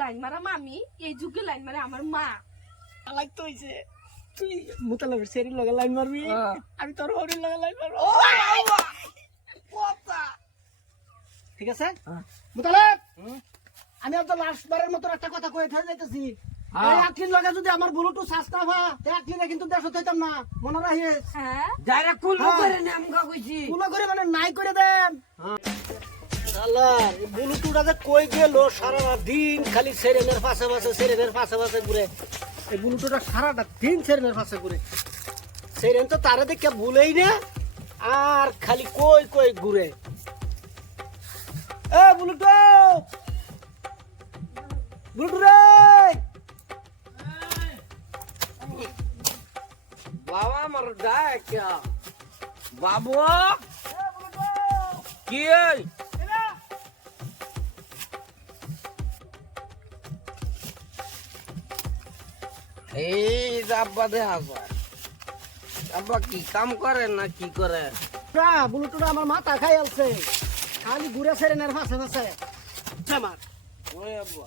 Line মারা মামি এই যুগে লাইন মারে আমার মা। আলাগ তো হইছে। তুই মুতালাবের সেরি লগে লাইন মারবি। আমি তোর হরির লগে লাইন মারবো। ও বাবা ঠিক আছে। মুতালাব! আমি তো লাস্ট বারের মতো একটা কথা কয়ে থেকে যাইতেছি। হ্যাঁ। এই আটলির লগে যদি আমার ব্লুটুথ সাস্তা ভা তে আটলিরে কিন্তু দেশ হইতাম না। মনে রাখিস? হ্যাঁ। যারা কুল। করে নে কইছি। তুলো করে মানে নাই করে দেন। শালার এই যে কই গেল? সারা দিন খালি সেরেনের পাশে পাশে সেরেনের পাশে পাশে ঘুরে। এই ব্লুটুথটা সারাটা দিন সেরেনের পাশে ঘুরে। সেরেন তো তারা দেখে ভুলেই না আর খালি কই কই ঘুরে। এ ব্লুটুথ ব্লুটুথ রে! বাবা আমার ডাক বাবু? কি এই? এই যে আব্বা দেখা যায় আব্বা কি কাম না কি না আমার মাথা খাই আলছে। খালি ঘুরে সেরেনের পাশে পাশে আমার ওই আব্বা।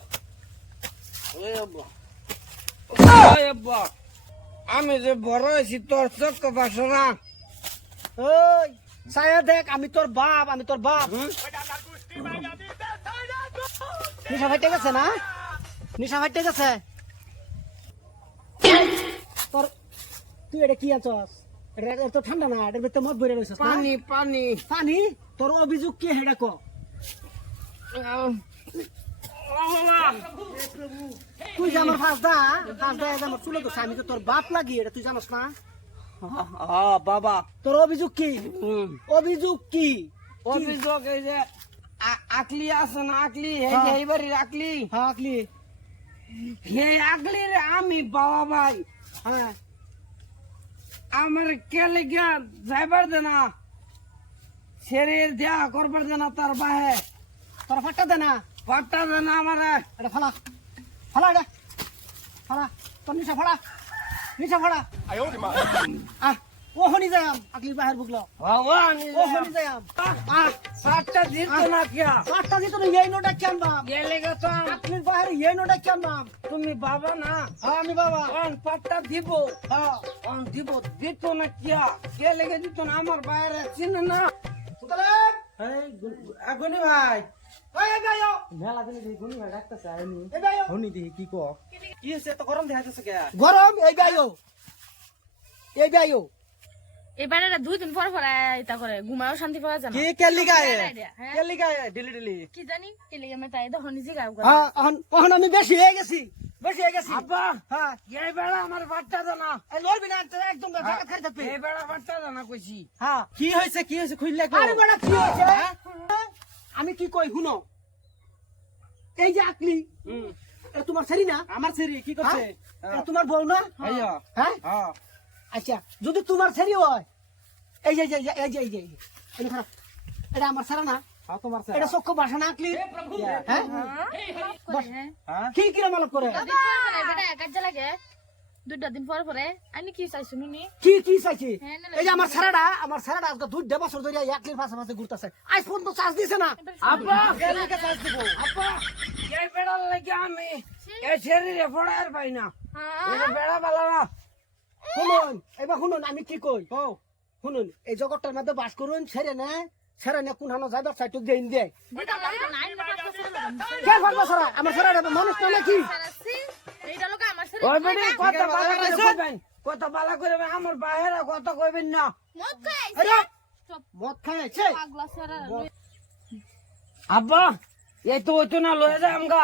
ওই আব্বা। ওই আব্বা। আমি যে বড় হয়েছি তোর চোখ পাশো না? ওই সায়া দেখ আমি তোর বাপ আমি তোর বাপ? নিশা ফাইটে গেছে না? নিশা ফাইটে গেছে? তোর তুই এটা কি আনছস এটা তো ঠান্ডা না এটার ভিতরে মদ ভরে রইছস পানি পানি। পানি? তোর অভিযোগ কি হেডা ক? তুই যে আমার ফাঁস দা ফাঁস দা যে আমার চুলে তো আমি তো তোর বাপ লাগি এটা তুই জানোস না? বাবা। তোর অভিযোগ কি? অভিযোগ কি? অভিযোগ এই যে আকলি আছে না আকলি? এই যে হ্যাঁ। এইবারের আকলি? হ্যাঁ আকলি। এই আকলির আমি বাবা ভাই হ্যাঁ। আমার কেলে গিয়া যাইবার দেনা শরীর দেয়া করবার দেনা তার বাহে। তোর ফাটা দেনা ফাটা দেনা আমার। এটা ফালা। ফালা এটা। ফালা। তোর নিশা ফালা। নিশা ফালা। আহ। ও হনি যায়াম আকলি বাহির বুকলো। ভগবান ও হনি যায়াম দিত না কিয়া পাটটা দিত না এই নোটা কেন বাম। গেলে গেছ আকলির বাহির এই নোটা কেন বাম। তুমি বাবা না? হ্যাঁ আমি বাবা। অন পাট্টা দিব। হ্যাঁ। অন দিব দিত না কিয়া কে লেগে দিত না আমার বাইরে চিনে না। আগুনি ভাই। এই গায়ো মেলা দিনে দেখি গুনি ভাই এই গরম দেখাইতেছে কে? এই গায়ো এই দুই দিন পর পর এটা করে ঘুমাও শান্তি পাওয়া যায় না। কি কেলি গায়ে বেড়াই দিয়া, হ্যাঁ? ডিলি ডিলি। কি জানি কি লেগে আমি তাই দেখো নিজে গাও হ্যাঁ এখন এখন আমি বেশি হয়ে গেছি বেশি হয়ে গেছি। আব্বা হ্যাঁ। এই বেড়া আমার বাট্টা দে না এই লড়বি না একদম ফাঁকা খাই থাকবি এই বেড়া বাট্টা দে না কইছি। হ্যাঁ কি হয়েছে কি হয়েছে খুললে কো আরে বেটা কি হয়েছে? আমি কি কই শুনো? এই যে আকলি তোমার ছেড়ি না? আমার ছেড়ি কি করছে? হ্যাঁ? তোমার বউ না? হ্যাঁ? হ্যাঁ। আচ্ছা যদি তোমার ছেড়ি হয় এই যে এই যে এই যে এই যে। এটা আমার ছাড়া না হ্যাঁ এটা চক্ষু বাসা না আকলি হ্যাঁ? হ্যাঁ? কি কিরম আলাপ করে? দুইটা দিন পর পরে। আমি কি চাইছো নুনি? কি কি চাইছি? হ্যাঁ, এই যে আমার ছাড়াটা আমার ছাড়াটা আজকে দুই দেড় বছর ধরে একলির পাশে পাশে ঘুরতেছে। আজ পর্যন্ত চার্জ দিছে না। আব্বা চার্জ দিব। আব্বা এই বেড়ার লাগে আমি এই শরীরে পড়ার পাই না। এই বেড়া বালা না। শুনুন এবার শুনুন আমি কি কই? শুনুন এই জগৎটার মধ্যে বাস করুন ছেড়ে না ছেড়ে না কোন হানো যাইবার সাইটুক দিয়ে দিয়ে কে ফাঁকবা সারা আমার মানুষ না নাকি? ওই কত বালা করে কইছো? কইবেন কত বালা করে আমার বাইরে কত কইবেন না? মদ খাই আরে মদ খাই আছে পাগলা সারা আব্বা এই তো হইতো না লয়ে যায় আমগা।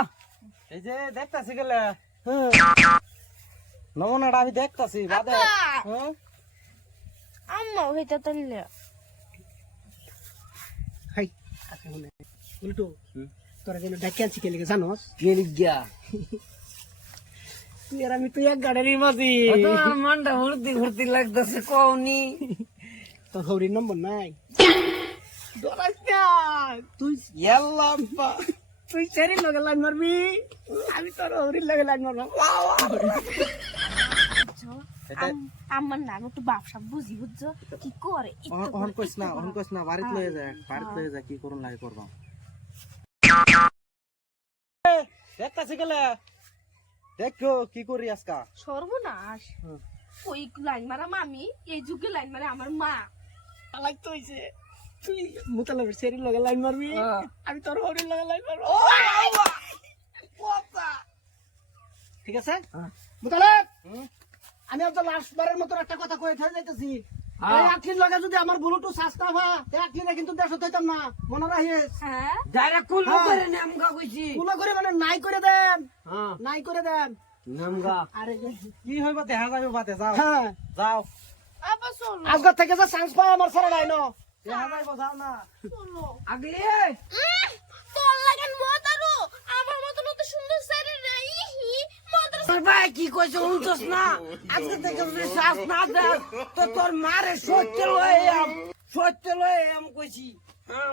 এই যে দেখতাছি গেলে। হ্যাঁ। নমুনাটা আমি দেখতাছি বাদে হ্যাঁ? আম্মা হইতা তাইলে হাই শুনে উল্টো তোরা যেন ডাকি আনছি লেগে জানোস? তুই আর আমি তুই এক গাড়ির মাঝি। মনটা হুড়তি লাগতেছে কওনি। তোর হরির নম্বর নাই? ডরাইস না তুই ইয়াল্লাহ তুই চেরির লগে লাইন মারবি? আমি তোর হরির লগে লাইন মারবো। আমার নাম একটু ব্যবসা বুঝি বুঝছ? কি করে? অহন কইস না অহন কইস না বাড়িতে লয়ে যায় বাড়িতে লয়ে যায় কি করুন লাগে করবা। দেখতাছি গেলে। দেখো কি করি আজকা। সর্বনাশ। ওই লাইন মারা মামি এই যুগে লাইন মারে আমার মা। আলাক তো হইছে। তুই মুতালাবের সেরি লগে লাইন মারবি? আমি তোর হরির লগে লাইন মারবো। ঠিক আছে? মুতালাব! আমি আপনার লাস্ট বারের মতো একটা কথা কয়ে থেকে যাইতেছি এই আটলির লগে যদি আমার ব্লুটুথ সাস্তা তে আটলিরে কিন্তু দেশ হইতাম না। মনে রাখিস? হ্যাঁ। কুল হ্যাঁ। করে নামগা কইছি। কুলো করে মানে নাই করে দেন। হ্যাঁ। নাই করে দেন। নামগা আরে কি হইব দেখা যাবে বাদে যাও। হ্যাঁ। যাও। আজকে থেকে যে চান্স পায় আমার সারা নাই না। দেখা যাইব যাও না। আগলে কি কইছে উল্টোস না? আজকে থেকে যদি শ্বাস না দে তো তোর মারে সত্যি লয়ে আম সত্যি লয়ে আম কইছি। হ্যাঁ